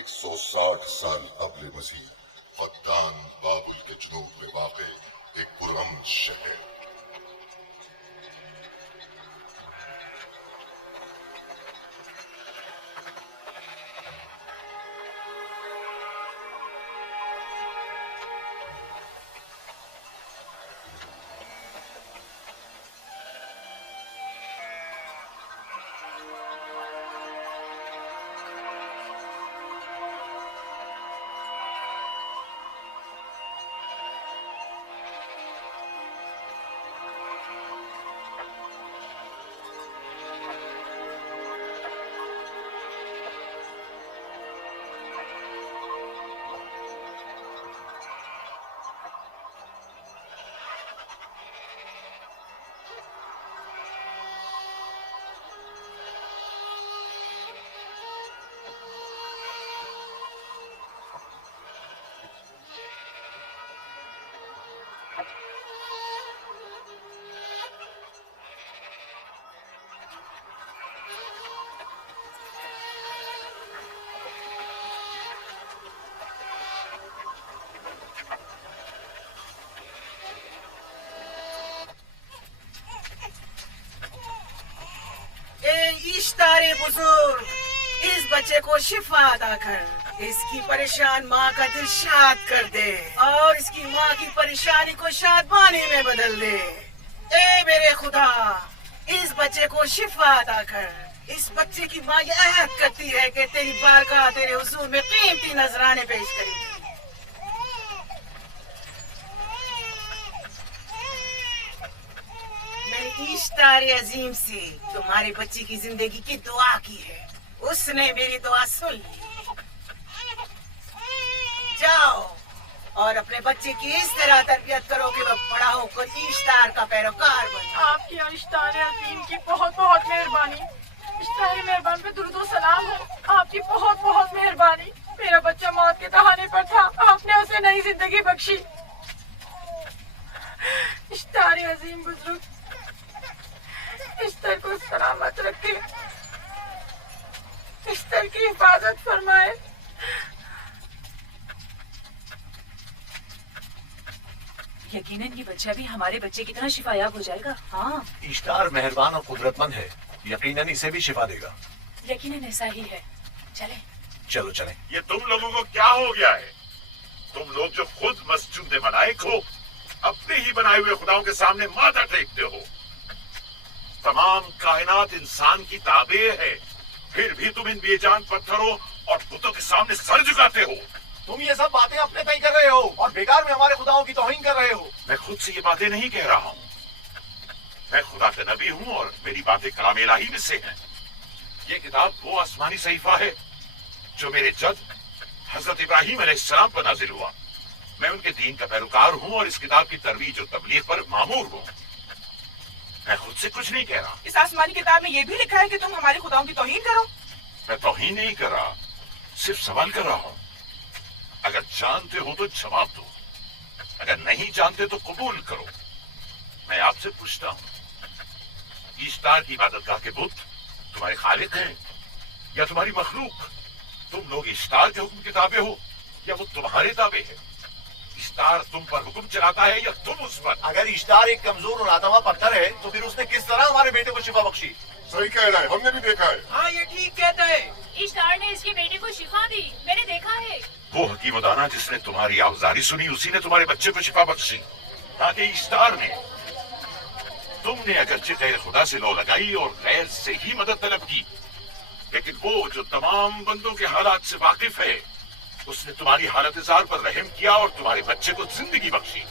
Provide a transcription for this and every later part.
160 साल قبل مسیح حدان بابل کے جنوب میں واقع ایک پرامن شہر. اشتار بزرگ، اس بچے کو شفا عطا کر، اس کی پریشان ماں کا دل شاد کر دے اور اس کی ماں کی پریشانی کو شادمانی میں بدل دے. اے میرے خدا، اس بچے کو شفا عطا کر. اس بچے کی ماں یہ عہد کرتی ہے کہ تیری بارگاہ تیرے حضور میں قیمتی نذرانے پیش کرے گی. اشتار عظیم سے تمہارے بچے کی زندگی کی دعا کی ہے، اس نے میری دعا سن لی. جاؤ اور اپنے بچے کی اس طرح تربیت کرو کہ وہ بڑا ہو کر اشتار کا پیروکار بنے. آپ کی اشتار عظیم کی بہت بہت مہربانی. اشتار مہربان پہ درود و سلام ہو. آپ کی بہت بہت مہربانی. میرا بچہ موت کے دہانے پر تھا، آپ نے اسے نئی زندگی بخشی. اشتار عظیم بزرگ اشتر کو سلامت رکھے، اشتر کی حفاظت فرمائے. یقیناً یہ بچہ بھی ہمارے بچے کی طرح شفا یاب ہو جائے گا. ہاں، اشتار مہربان اور قدرت مند ہے، یقیناً اسے بھی شفا دے گا. یقیناً ایسا ہی ہے. چلیں. چلو چلیں. یہ تم لوگوں کو کیا ہو گیا ہے؟ تم لوگ جو خود مسجود ملائک ہو، اپنے ہی بنائے ہوئے خداؤں کے سامنے ماتھا ٹیکتے ہو. تمام کائنات انسان کی تابع ہے، پھر بھی تم ان بے جان پتھروں اور بتوں کے سامنے سر جھکاتے ہو. تم یہ سب باتیں اپنے تئیں کر رہے ہو اور بیکار میں ہمارے خداؤں کی توہین کر رہے ہو. میں خود سے یہ باتیں نہیں کہہ رہا ہوں، میں خدا کا نبی ہوں اور میری باتیں کلام الہی میں سے ہیں. یہ کتاب وہ آسمانی صحیفہ ہے جو میرے جد حضرت ابراہیم علیہ السلام پر نازل ہوا. میں ان کے دین کا پیروکار ہوں اور اس کتاب کی ترویج و تبلیغ پر مامور ہوں. میں خود سے کچھ نہیں کہہ رہا. اس آسمانی کتاب میں یہ بھی لکھا ہے کہ تم ہمارے خداؤں کی توہین کرو. میں توہین نہیں کر رہا، صرف سوال کر رہا ہوں. اگر جانتے ہو تو جواب دو، اگر نہیں جانتے تو قبول کرو. میں آپ سے پوچھتا ہوں، اشتار کی عبادت گاہ کے بت تمہارے خالق ہیں یا تمہاری مخلوق؟ تم لوگ اشتار کے حکم کے تابع ہو یا وہ تمہارے تابع ہے؟ اشتار تم پر حکم چلاتا ہے یا تم اس پر؟ اگر اشتار ایک کمزور اور آتا ہوا پتھر ہے تو پھر اس نے کس طرح ہمارے بیٹے کو شفا بخشی؟ صحیح کہہ رہا ہے، ہم نے بھی دیکھا ہے. ہاں یہ ٹھیک کہتا ہے. اشتار نے اس کے بیٹے کو شفا دی، میں نے دیکھا ہے. وہ حکیم دانا جس نے تمہاری آوزاری سنی، اسی نے تمہارے بچے کو شفا بخشی. تاکہ اشتار نے، تم نے اگرچہ غیر خدا سے لو لگائی اور غیر سے ہی مدد طلب کی، لیکن وہ جو تمام بندوں کے حالات سے واقف ہے، اس نے تمہاری حالت زار پر رحم کیا اور تمہارے بچے کو زندگی بخشی.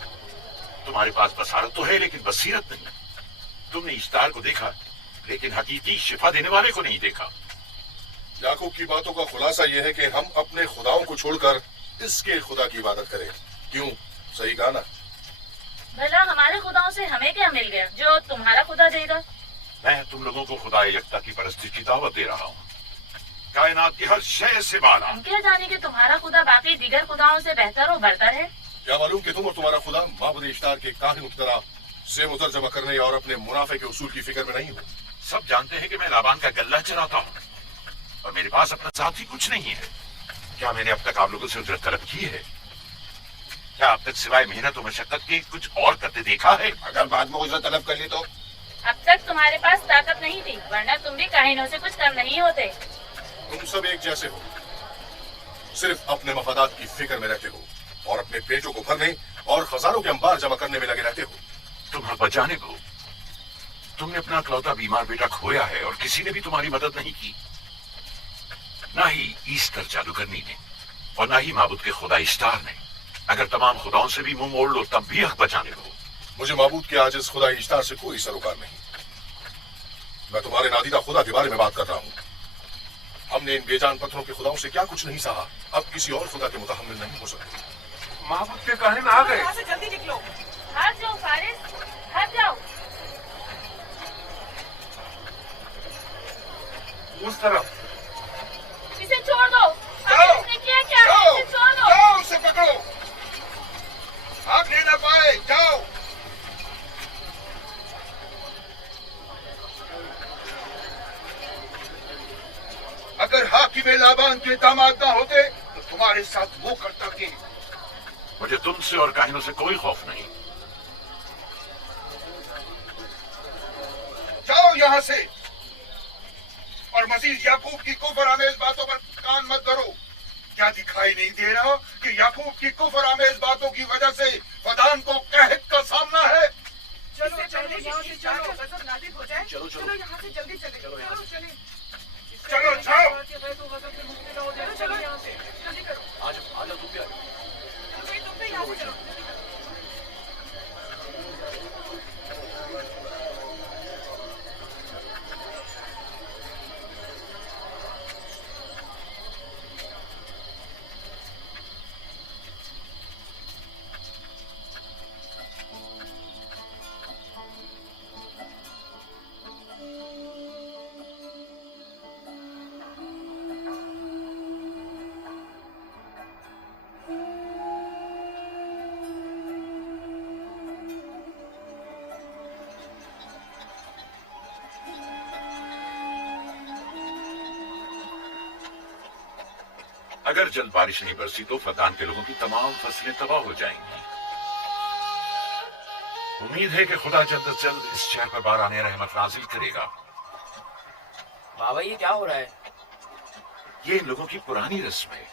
تمہارے پاس بصارت تو ہے لیکن بصیرت نہیں. تم نے اشتار کو دیکھا لیکن حقیقی شفا دینے والے کو نہیں دیکھا. یعقوب کی باتوں کا خلاصہ یہ ہے کہ ہم اپنے خداؤں کو چھوڑ کر اس کے خدا کی عبادت کریں. کیوں؟ صحیح کہا نا؟ بھلا ہمارے خداؤں سے ہمیں کیا مل گیا جو تمہارا خدا دے گا؟ میں تم لوگوں کو خدا یکتا کی پرستی کی دعوت دے رہا ہوں، کائنات کی ہر شے سے بالا. ہم کیا جانے کہ تمہارا خدا باقی دیگر خداؤں سے بہتر و برتر ہے؟ کیا معلوم کہ تم اور تمہارا خدا معبود اشتار کے کاہن کی طرح سے مزر جمع کرنے اور اپنے منافع کے اصول کی فکر میں نہیں ہو. سب جانتے ہیں کہ میں لابان کا گلہ چلاتا ہوں اور میرے پاس اپنا ذاتی کچھ نہیں ہے. क्या मैंने अब तक आप लोगों से उजरत तलब की है? क्या अब तक सिवाय मेहनत और मशक्कत के कुछ और करते देखा है? अगर बाद में उजरत तलब कर ली तो? अब तक तुम्हारे पास ताकत नहीं थी, वरना तुम भी काहिनों से कुछ कम नहीं होते। तुम सब एक जैसे हो, सिर्फ अपने मफादात की फिक्र में रहते हो और अपने पेटों को भरने और खजानों के अंबार जमा करने में लगे रहते हो। तुम्हें बचाने को तुमने अपना इकलौता बीमार बेटा खोया है और किसी ने भी तुम्हारी मदद नहीं की, ना ही ईस्टर जादूगरनी ने और ना ही माबूद के खुदा इश्तार ने। अगर तमाम खुदाओं से भी मुंह मोड़ लो तब भी हक बचाने को। मुझे माबूद के आजिज खुदा इश्तार से कोई सरोकार नहीं। मैं तुम्हारे नादीदा खुदा के बारे में बात कर रहा हूँ। हमने इन बेजान पत्थरों के खुदाओं से क्या कुछ नहीं सहा, अब किसी और खुदा के मुतहम्मिल नहीं हो सकते। माबूद के कहने में आ गए। यहाँ से जल्दी निकलो। भाग जाओ फारिस, भाग जाओ। उस तरफ इसे छोड़ दो। आखिर इसने किया क्या है? इसे छोड़ दो। जाओ, उसे पकड़ो। भाग नहीं ना पाए, जाओ। अगर हाकिम लाबान के दामाद ना होते तो तुम्हारे साथ वो करता कि। मुझे तुमसे और काहिनों से कोई खौफ नहीं। जाओ यहाँ से और मजीद याकूब की कुफर आमेज बातों पर कान मत धरो। क्या दिखाई नहीं दे रहा कि याकूब की कुफर आमेज बातों की वजह से फदान को कहत का सामना है? चलो चलो यहाँ से चलो, गजब नाज़िल हो जाए। चलो यहाँ से जल्दी चले। चलो चले। चलो जाओ। चलो चलो यहाँ से जल्दी करो। आज तुम भी आ जाओ। तुम भी यहाँ से चलो। अगर जल्द बारिश नहीं बरसी तो फदान के लोगों की तमाम फसलें तबाह हो जाएंगी। उम्मीद है कि खुदा जल्द से जल्द इस शहर पर बाराने रहमत नाजिल करेगा। बाबा ये क्या हो रहा है? ये इन लोगों की पुरानी रस्म है।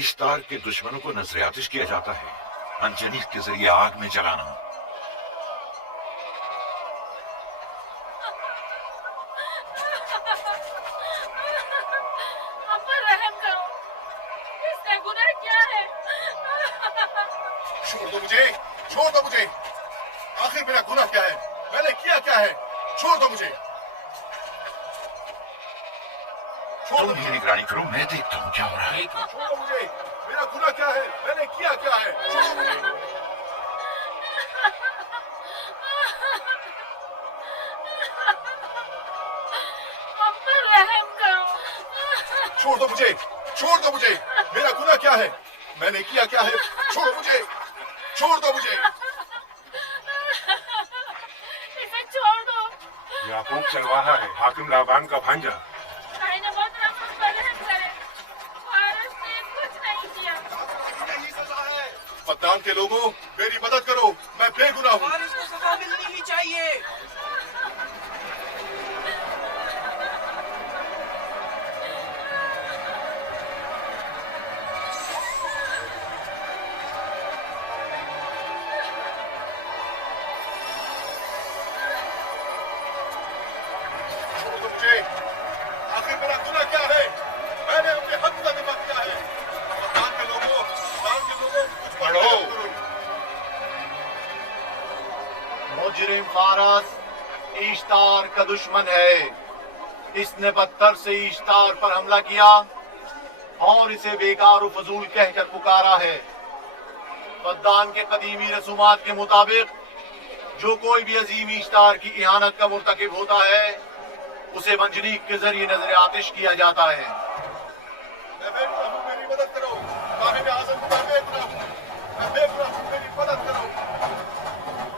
ईस्तार के दुश्मनों को नजर आतिश किया जाता है, मंजनीक के जरिए आग में जलाना। छोड़ दो मुझे। आखिर मेरा गुनाह क्या है? मैंने किया क्या है? छोड़ दो मुझे। तुम भी निगरानी करो, मैं देखता हूँ क्या हो रहा है। छोड़ो मुझे। मेरा गुनाह क्या है? मैंने किया क्या है? छोड़ो मुझे। छोड़ दो मुझे। छोड़ दो मुझे। मेरा गुनाह क्या है? मैंने किया क्या है? छोड़ो मुझे। छोड़ दो मुझे। इसे छोड़ दो। याकूब चलवाहा है, हाकिम लाबान का भांजा। बहुत रहम करे। फारिस ने कुछ नहीं किया। यही सजा है। फद्दान के लोगों, मेरी मदद करो, मैं बेगुनाह हूँ। फारिस को सजा मिलनी ही चाहिए। आखिर मेरा गुनाह क्या है? मैंने अपने हक का दिफा किया है। फद्दान के लोगों, कुछ पढ़ो। मुजरिम फारस ईश्तार का दुश्मन है। इसने पत्थर से ईश्तार पर हमला किया और इसे बेकार और फजूल कहकर पुकारा है। फद्दान के कदीमी रसूमात के मुताबिक जो कोई भी अजीम ईश्तार की इहानत का मुर्तकिब होता है उसे मंजनीक के जरिए नजर आतिश किया जाता है। मैं बेगुनाह हूँ, मेरी मदद करो। साहिब आज़म, मैं बेगुनाह हूँ, मेरी मदद करो।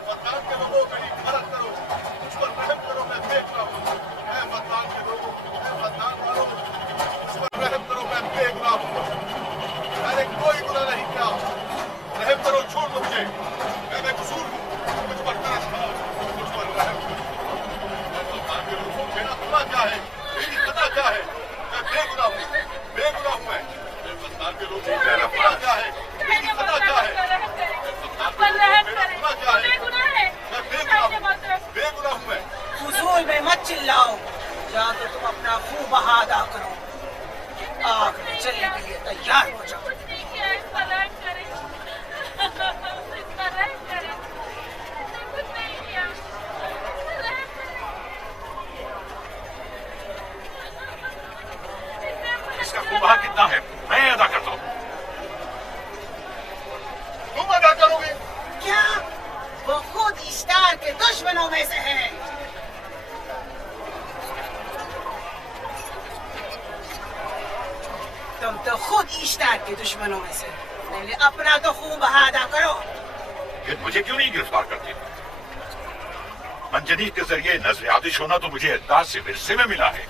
फद्दान के लोगों, मेरी मदद करो। मुझ पर रहम करो, मैं बेगुनाह हूँ। फद्दान के लोगों, फद्दान वालों, मुझ पर रहम करो, मैं बेगुनाह चलने के लिए तैयार हो जाओ। कुछ नहीं किया, इस पर रहम करें। इस पर रहम करें। इसने कुछ नहीं किया। इस पर रहम करें। इसका खुदा कितना है मैं अदा करता हूँ। तुम अदा करोगे? क्या वो खुद इश्तार के दुश्मनों में से है? तुम तो खुद इश्तार के दुश्मनों में से। पहले अपना तो खून बहा अदा करो। फिर मुझे क्यों नहीं गिरफ्तार करते? मंजनीक के जरिए नजर आतिश होना तो मुझे अल्लाह से विरसे में मिला है।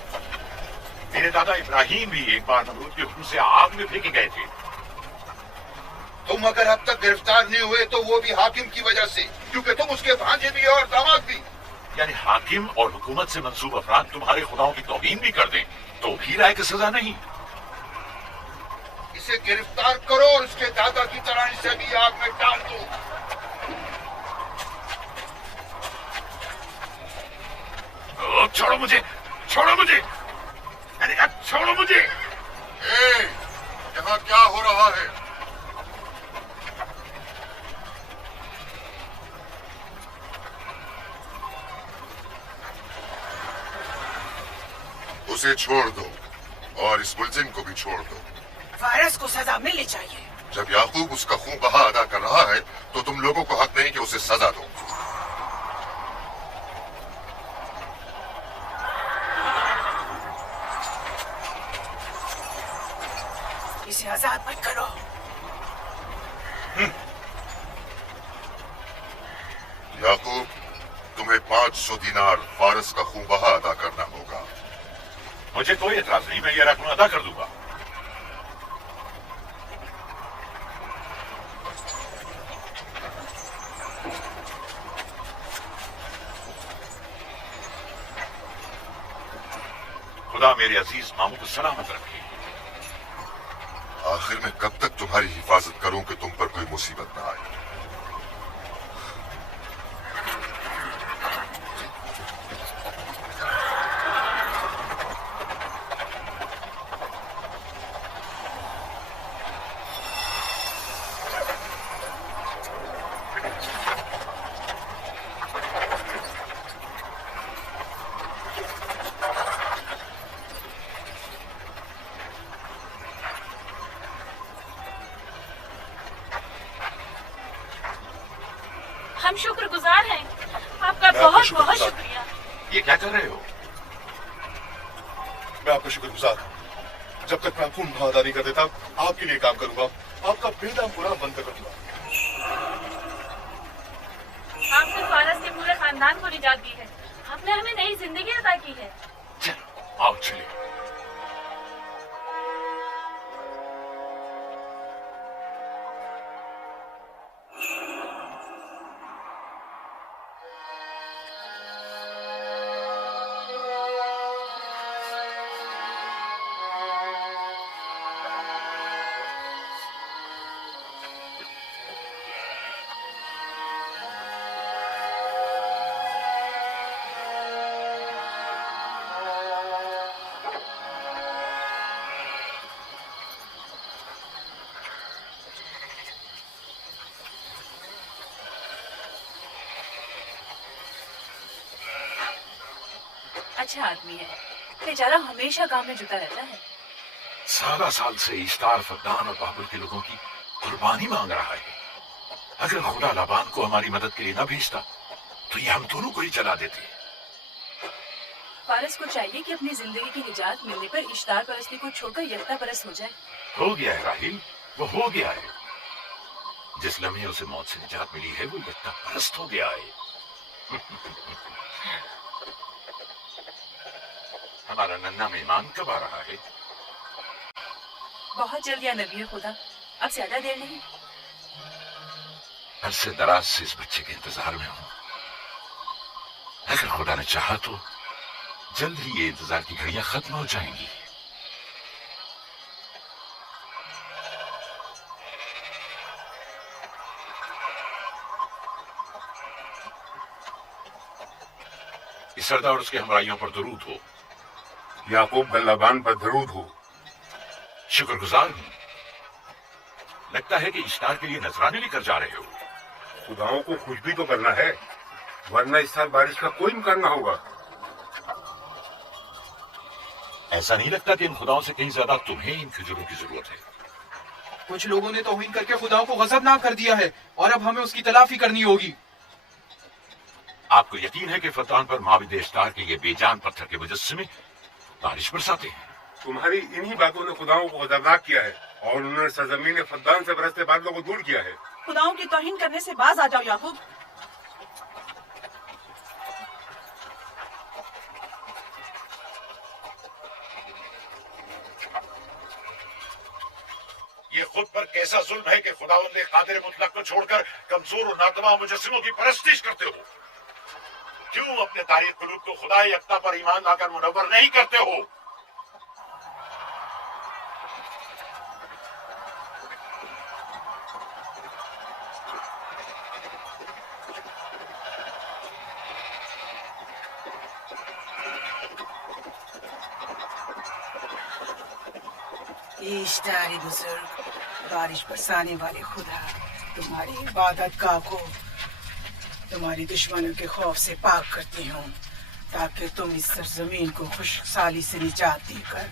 मेरे दादा इब्राहिम भी एक बार नमरूद के हुक्म से आग में फेंके गए थे। तुम अगर अब तक गिरफ्तार नहीं हुए तो वो भी हाकिम की वजह से, क्योंकि तुम उसके भांजे भी और दामाद भी। यानी हाकिम और हुकूमत से मंसूब अफराद तुम्हारे खुदाओं की तौहीन भी कर दें तो भी लायक सजा नहीं। इसे गिरफ्तार करो और उसके दादा की तरह इसे भी आग में डाल दो। छोड़ो मुझे, छोड़ो मुझे, मैंने कहा छोड़ो मुझे। यहाँ क्या हो रहा है? उसे छोड़ दो और इस मुलजिम को भी छोड़ दो। फारस को सजा मिलनी चाहिए। जब याकूब उसका खून बहा अदा कर रहा है तो तुम लोगों को हक नहीं कि उसे सजा दो। इसे आजाद मत करो। याकूब, तुम्हें 500 दिनार फारस का खून बहा अदा करना होगा। मुझे कोई एतराज नहीं, मैं ये रकम अदा कर दूंगा। खुदा मेरे अजीज मामू को सलामत रखे। आखिर में कब तक तुम्हारी हिफाजत करूं कि तुम पर कोई मुसीबत ना आए? हम शुक्रगुजार हैं आपका, बहुत बहुत शुक्रिया। ये क्या कर रहे हो? मैं आपका शुक्रगुजार हूं। जब तक मैं खून बहा अदा नहीं कर देता आपके लिए काम करूंगा, आपका बेदम गुनाह बंद कर दूंगा। आपने फारस के पूरे खानदान को निजात दी है। आपने हमें नई जिंदगी अदा की है। चलो आओ चले। अच्छा आदमी है, बेचारा हमेशा काम में जुटा रहता है। सारा साल से इश्तार, फद्दान और बाबुल के लोगों की कुर्बानी मांग रहा है। अगर खुदा लाबान को हमारी मदद के लिए न भेजता तो ये हम दोनों को ही जला देते। फारस को चाहिए कि अपनी जिंदगी की निजात मिलने पर इश्तार परस्ती को छोड़कर यकता परस्त हो जाए। हो गया है राहिल, वो हो गया है। जिस लम्हे उसे मौत से निजात मिली है वो यकता परस्त हो गया है। हमारा नन्हा मेहमान कब आ रहा है? बहुत जल्द या नबी खुदा, अब ज्यादा देर नहीं। अरसे दराज से इस बच्चे के इंतजार में हूं। अगर खुदा ने चाहा तो जल्द ही ये इंतजार की घड़ियां खत्म हो जाएंगी। इस सरदार और उसके हमराइयों पर दरूद हो। याकूब बिन लबान पर दरूद हो। शुक्रगुजार हूं। लगता है कि इश्तार के लिए नजराने लेकर जा रहे हो। खुदाओं को कुछ भी तो करना है, वरना इस साल बारिश का कोई इम्कान ना होगा। ऐसा नहीं लगता कि इन खुदाओं से कहीं ज्यादा तुम्हें इन खजूरों की जरूरत है? कुछ लोगों ने तौहीन करके खुदाओं को गजबनाक कर दिया है और अब हमें उसकी तलाफी करनी होगी। आपको यकीन है कि फतान पर माविद इश्तार के ये बेजान पत्थर के मुजस्समे बारिश बरसाते हैं? तुम्हारी इन्हीं बातों ने खुदाओं को गजबनाक किया है और उन्होंने सरजमीन फद्दान से बरसते बादलों को दूर किया है। खुदाओं की तौहीन करने से बाज आ जाओ याकूब। ये खुद पर कैसा जुल्म है कि खुदावंद कादिर मुतलक को छोड़कर कमजोर और नातमा मुजस्सिमों की परस्तिश करते हो। क्यों अपने तारीख कुलूब को खुदाए यकता पर ईमान लाकर मुनव्वर नहीं करते हो? इश्तारी बुजुर्ग, बारिश बरसाने वाले खुदा, तुम्हारी इबादत गाह को तुम्हारी दुश्मनों के खौफ से पाक करती हूँ, ताकि तुम इस सरजमीन को खुशहाली से निजात देकर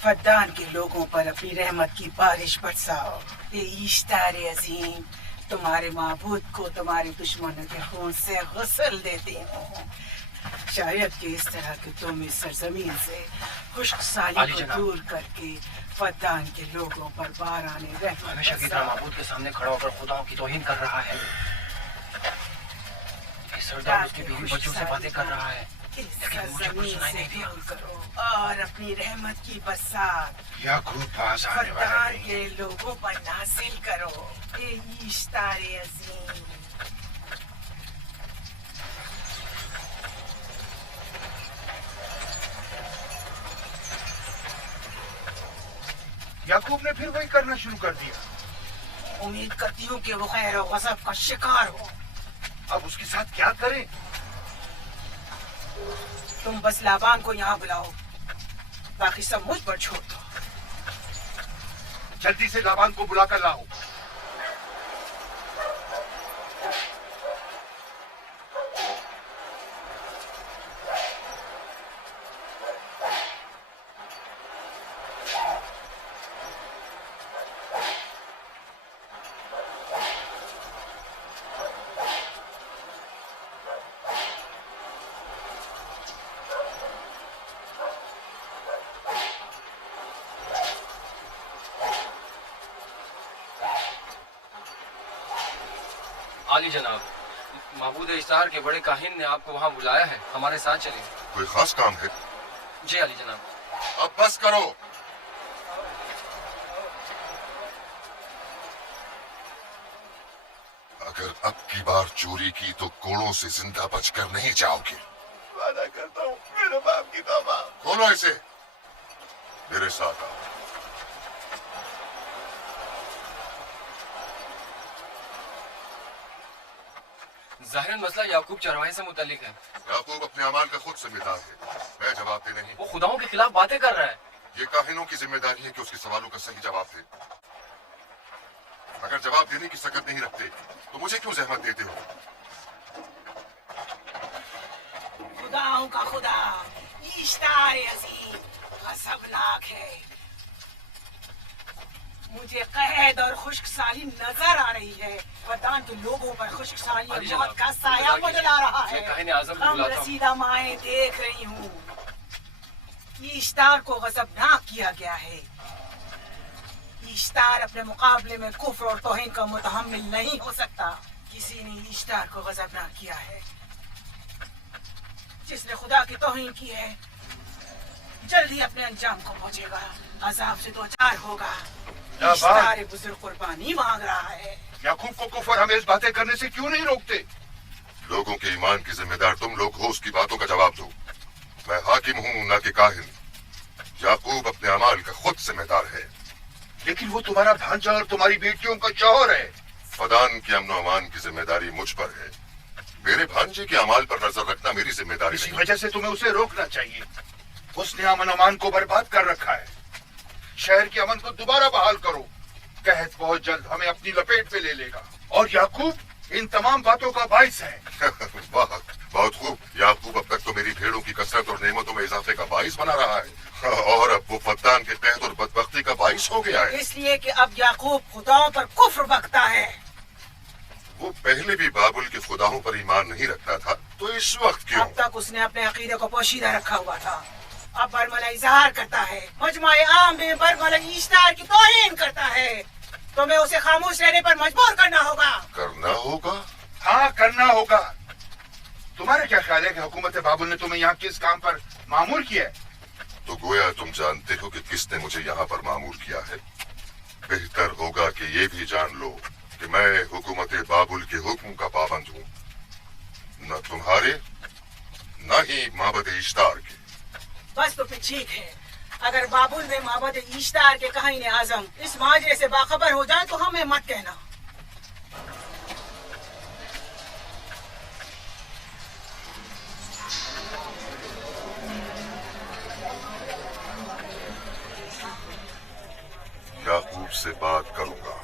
फद्दान के लोगों पर अपनी रहमत की बारिश बरसाओ। ये इश्तारे अजीम, तुम्हारे माबूद को तुम्हारे दुश्मनों के खून से गुस्ल देती हूँ। शायद कि इस तरह के तुम इस सरजमीन से खुशहाली को दूर करके फद्दान के लोगों पर बाराने रहमत हमेशा की तरह माबूद के सामने खड़ा होकर खुदाओं की तौहीन कर रहा है। इस सरदार उसकी बीवी बच्चों से बातें कर रहा है, लेकिन मुझे कुछ सुनाई नहीं दिया। करो और अपनी रहमत की बरसात याकूब पास आने वाला फद्दान नहीं। के लोगों पर नाजिल करो। ये इश्तारे अजीम, याकूब ने फिर वही करना शुरू कर दिया। उम्मीद करती हूँ कि वो खैर और गज़ब का शिकार हो। अब उसके साथ क्या करें? तुम बस लाबान को यहाँ बुलाओ, बाकी सब मुझ पर छोड़ दो। जल्दी से लाबान को बुला कर लाओ। आली जनाब, माबूद इश्तार के बड़े काहिन ने आपको वहाँ बुलाया है, हमारे साथ चलिए। कोई खास काम है? जी आली जनाब। अब बस करो। अगर अब की बार चोरी की तो कोड़ों से जिंदा बचकर नहीं जाओगे। वादा करता हूँ, मेरे बाप की तौबा। खोलो इसे, मेरे साथ आओ। जाहिरन मसला याकूब चरवाहे से मुतालिक है। याकूब अपने अमाल का खुद जिम्मेदार है, मैं जवाब दे नहीं। वो खुदाओं के खिलाफ बातें कर रहा है। ये काहिनों की जिम्मेदारी है कि उसके सवालों का सही जवाब दे। अगर जवाब देने की सकत नहीं रखते तो मुझे क्यों जहमत देते हो? खुदाओं का खुदा इश्तारे अजीम गज़बनाक है। मुझे कैद और खुश्कसाली नजर आ रही है। फद्दान के लोगों पर खुश्कसाली और मौत का साया मंडरा रहा है। हम रसीदा माएं देख रही हूँ। इश्तार को गज़बनाक किया गया है। इश्तार अपने मुकाबले में कुफ्र और तौहीन का मुतहम्मिल नहीं हो सकता। किसी ने इश्तार को गज़बनाक किया है। जिसने खुदा की तौहीन की है जल्द ही अपने अंजाम को पहुंचेगा, अजाब से दो चार होगा। इश्तार बुजुर्ग कुर्बानी मांग रहा है। याकूब को कुफर हमें बातें करने से क्यों नहीं रोकते? लोगों के ईमान की जिम्मेदार तुम लोग हो, उसकी बातों का जवाब दो। मैं हाकिम हूँ ना कि काहिन। याकूब अपने अमाल का खुद जिम्मेदार है। लेकिन वो तुम्हारा भांजा और तुम्हारी बेटियों का शौहर है। फदान के अमन अमान की जिम्मेदारी मुझ पर है। मेरे भांजे के अमाल पर नजर रखना मेरी जिम्मेदारी इसी नहीं। वजह से तुम्हें उसे रोकना चाहिए। उसने अमन अमान को बर्बाद कर रखा है। शहर के अमन को दोबारा बहाल करो। कहत बहुत जल्द हमें अपनी लपेट में ले लेगा और याकूब इन तमाम बातों का बाइस है। वाह, बहुत खूब। याकूब अब तक तो मेरी भेड़ों की कसरत और नेमतों में इजाफे का बाइस बना रहा है और अब वो फद्दान के कहत और बदबख्ती का बाइस हो गया है। इसलिए कि अब याकूब खुदाओं पर कुफ्र बकता है। वो पहले भी बाबुल के खुदाओं पर ईमान नहीं रखता था, तो इस वक्त क्यों? अब तक उसने अपने अकीदे को पोशीदा रखा हुआ था, अब बरमला इजहार करता है, मजमा-ए आम में बरमला इश्तार की तौहीन करता है। तुम्हें उसे खामोश रहने पर मजबूर करना होगा। करना होगा? हाँ, करना होगा। तुम्हारा क्या ख्याल है कि हुकूमत बाबुल ने तुम्हें यहाँ किस काम पर मामूर किया है? तो गोया तुम जानते हो कि किसने मुझे यहाँ पर मामूर किया है। बेहतर होगा कि ये भी जान लो कि मैं हुकूमत बाबुल के हुक्म का पाबंद हूँ, न तुम्हारे न ही माबद इश्तार के। बस तो फिर ठीक है, अगर बाबुल में माबद इश्तार के काहिन आजम इस माजरे से बाखबर हो जाए तो हमें मत कहना। याकूब से बात करूंगा।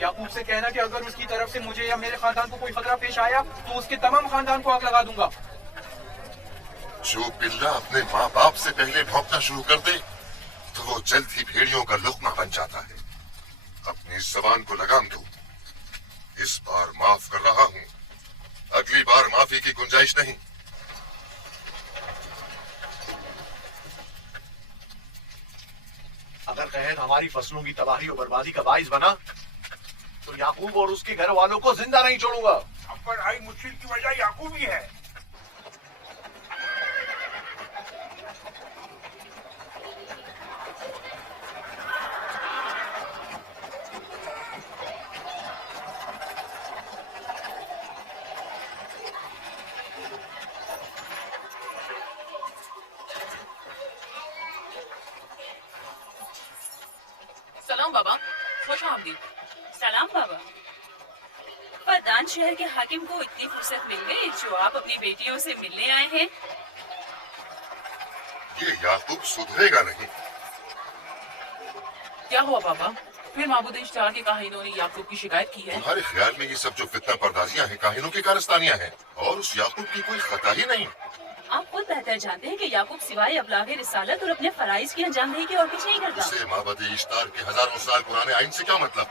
याकूब से कहना कि अगर उसकी तरफ से मुझे या मेरे खानदान को कोई खतरा पेश आया तो उसके तमाम खानदान को आग लगा दूंगा। जो पिल्ला अपने माँ बाप से पहले भौंकना शुरू कर दे तो वो जल्द ही भेड़ियों का लुक़मा बन जाता है। अपनी ज़बान को लगाम दो। इस बार माफ कर रहा हूँ, अगली बार माफी की गुंजाइश नहीं। अगर कहत हमारी फसलों की तबाही और बर्बादी का बाइस बना तो याकूब और उसके घर वालों को जिंदा नहीं छोड़ूंगा। अब पर आई मुश्किल की वजह याकूब ही है। सलाम बाबा, खुश आमदीद। सलाम बाबा। फद्दान शहर के हाकिम को इतनी फुर्सत मिल गई जो आप अपनी बेटियों से मिलने आए हैं। ये याकूब सुधरेगा नहीं। क्या हुआ बाबा? फिर माबूद इश्तार के काहिनों ने याकूब की शिकायत की है? तुम्हारे ख्याल में ये सब जो फितना पर्दाजियां हैं काहिनों की कारस्तानियां हैं और उस याकूब की कोई खता ही नहीं। आप खुद बेहतर जानते हैं कि याकूब सिवाय अबलागे रिसालत और अपने फराइज की अंजामदही के और कुछ नहीं करता। उसे माबद इश्तार के हजारों साल पुराने आइन से क्या मतलब?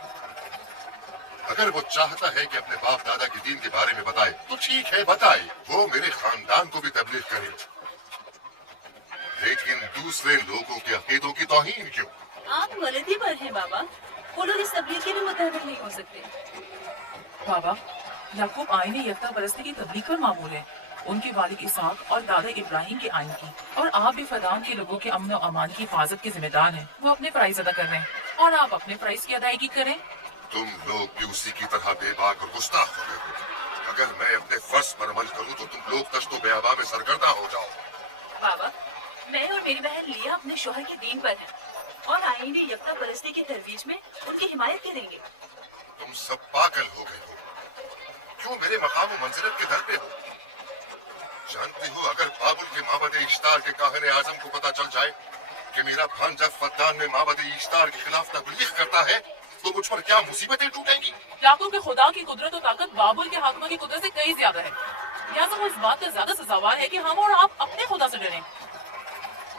अगर वो चाहता है कि अपने बाप दादा के दीन के बारे में बताए तो ठीक है, बताए। वो मेरे खानदान को भी तबलीग करे, लेकिन दूसरे लोगों के अकीदों की तौहीन क्यों? आप गलती पर हैं बाबा, वो लोग इस तबलीग के भी मुताबिक नहीं हो सकते। बाबा, याकूब आईने यकता परस्ती की तबलीग पर मामूल है, उनके वालिद इसहाक और दादा इब्राहिम के आइन की। और आप भी फदान के लोगों के अमन और अमान की हिफाजत के जिम्मेदार हैं। वो अपने फराइज अदा कर रहे हैं और आप अपने फराइज की अदायगी करें। तुम लोग भी उसी की तरह बेबाक और गुस्ताख हो गए हो। अगर मैं अपने फर्ज पर अमल करूं तो तुम लोग तश्तो बेअबा में सरगर्दा हो जाओ। बाबा, मैं और मेरी बहन लिया अपने शोहर के दीन पर है और आईने यकता परस्ती की तरवीज में उनकी हिमायत करेंगे। तुम सब पागल हो गए हो। क्यों मेरे मकाम और मंजिलत के दर पे हो? जानती हो, अगर बाबुल के माबद इश्तार के काहिन आजम को पता चल जाए कि मेरा भांजा फद्दान में माबद इश्तार के खिलाफ तबलीग करता है तो मुझ पर क्या मुसीबतें टूटेंगी। याकूब के खुदा की कुदरत और ताकत बाबुल के हाकिमों की कुदरत से कई ज्यादा है। या तो वो इस बात का ज्यादा सजावार है कि हम और आप अपने खुदा से डरें।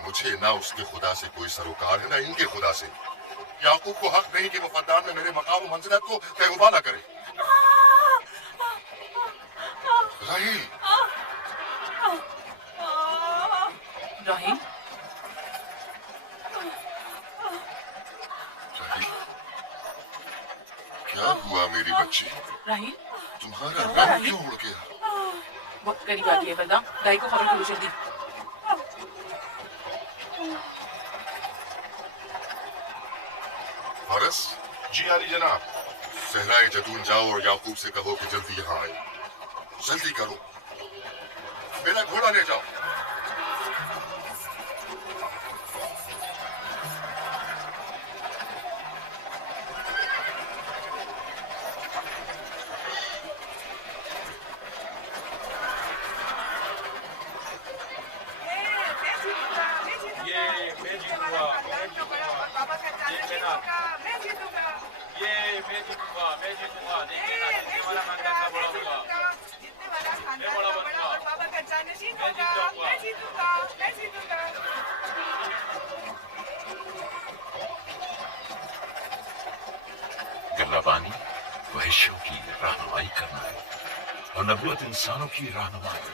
मुझे ना उसके खुदा से कोई सरोकार है, ना इनके खुदा से। याकूब को हक नहीं कि वो फद्दान में मेरे मकाम और मंजिलत को तहवाना करे। राहील, राहील, क्या हुआ मेरी बच्ची? राहील, तुम्हारा रंग क्यों उड़ गया? वक्त करीब आ गया, बल्दा गाय को खबर करो जल्दी। फारस? जी आली जनाब। सहराए जतून जाओ और याकूब से कहो कि जल्दी यहाँ आए। जल्दी करो, मेरा घोड़ा ले जाओ। मैं जीतूंगा, मैं जीतूंगा। देखिए ना, जीतने वाला खानदान का बड़ा होगा। जितने वाला खानदान मैं बड़ा का बड़ा बनूंगा। और बाबा का जानशीन मैं जीत होगा। जाऊंगा। मैं जीतूंगा, मैं जीतूंगा। गल्लाबानी वहशियों की रहनुमाई करना है और नबूवत इंसानों की रहनुमाई।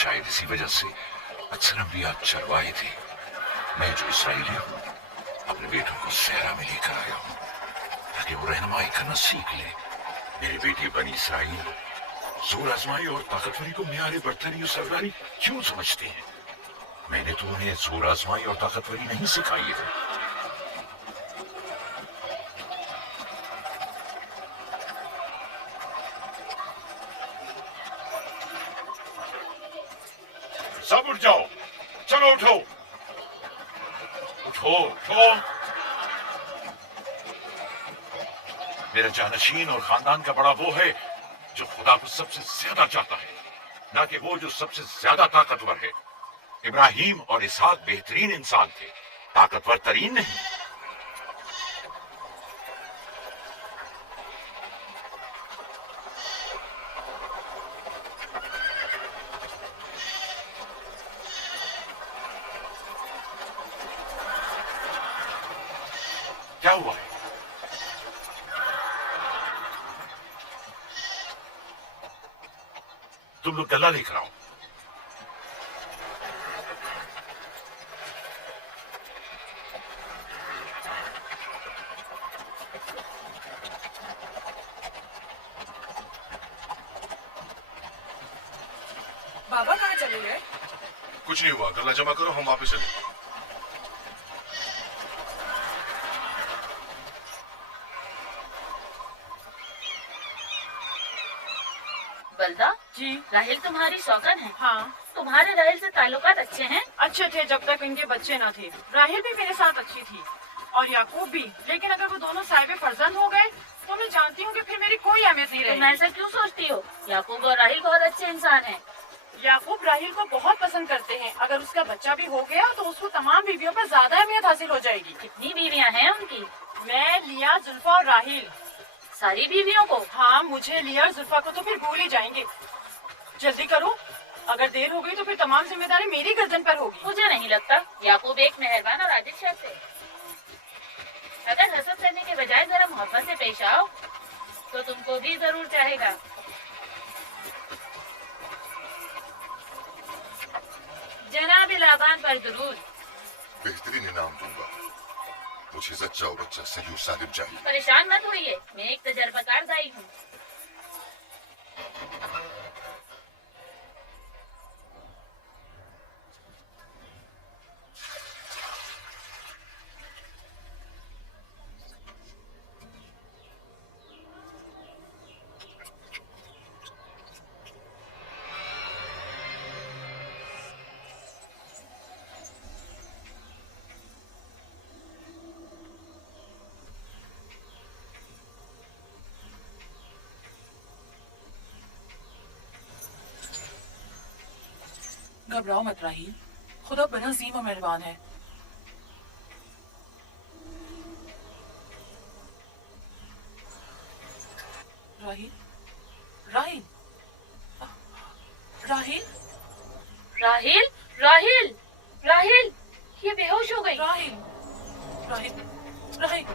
शायद इसी वजह से अक्सर अंबिया चरवाहे थे। मैं जो इसराइली हूँ अपने बेटों को सहरा में लेकर आया हूँ ताकि वो रहनुमाई करना सीख ले। मेरे बेटे बनी इसराइल जोर आजमाई और ताकतवरी को म्यारे बरतरी और सरदारी क्यों समझते हैं? मैंने तो उन्हें जोर आजमाई और ताकतवरी नहीं सिखाई है। सब उठ जाओ, चलो उठो, उठो, उठो। मेरा जानशीन और खानदान का बड़ा वो है जो खुदा को सबसे ज्यादा चाहता है, ना कि वो जो सबसे ज्यादा ताकतवर है। इब्राहिम और इसहाक बेहतरीन इंसान थे, ताकतवर तरीन नहीं। क्या हुआ है? तुम लोग गल्ला लेकर आओ। बाबा कहाँ चले गए? कुछ नहीं हुआ, गल्ला जमा करो, हम वापस चले। बलदा जी राहिल तुम्हारी सौगन है। हाँ तुम्हारे राहिल से ताल्लुकात अच्छे हैं? अच्छे थे जब तक इनके बच्चे न थे। राहिल भी मेरे साथ अच्छी थी और याकूब भी, लेकिन अगर वो दोनों साहिब फर्जंद हो गए तो मैं जानती हूँ कि फिर मेरी कोई अहमियत नहीं तुम रहेगी। ऐसा क्यों सोचती हो? याकूब और राहिल बहुत अच्छे इंसान हैं। याकूब राहिल को बहुत पसंद करते हैं। अगर उसका बच्चा भी हो गया तो उसको तमाम बीवियों पर ज्यादा अहमियत हासिल हो जाएगी। कितनी बीवियां हैं उनकी? मैं, लिया, जुल्फा और राहिल। सारी बीवियों को? हाँ, मुझे, लिया और जुल्फा को तो फिर भूल ही जाएंगे। जल्दी करो, अगर देर हो गई तो फिर तमाम जिम्मेदारी मेरी गर्दन पर होगी। मुझे नहीं लगता। याकूब एक मेहरबान और आदिल शख्स है। अगर हसद करने के बजाय जरा मोहब्बत से पेश आओ तो तुमको भी जरूर चाहेगा। जनाब लाबान पर दुरूद। बेहतरीन इनाम दूंगा। मुझे जच्चा और बच्चा सही और सालिम चाहिए। परेशान मत होइए, मैं एक तजर्बाकार दाई हूँ। घबराओ मत राहील, खुदा बड़ा अजीम और मेहरबान है। राहील, राहील, राहील, राहिल, राहिल, राहिल, ये बेहोश हो गई। राहील, राहील, राहील।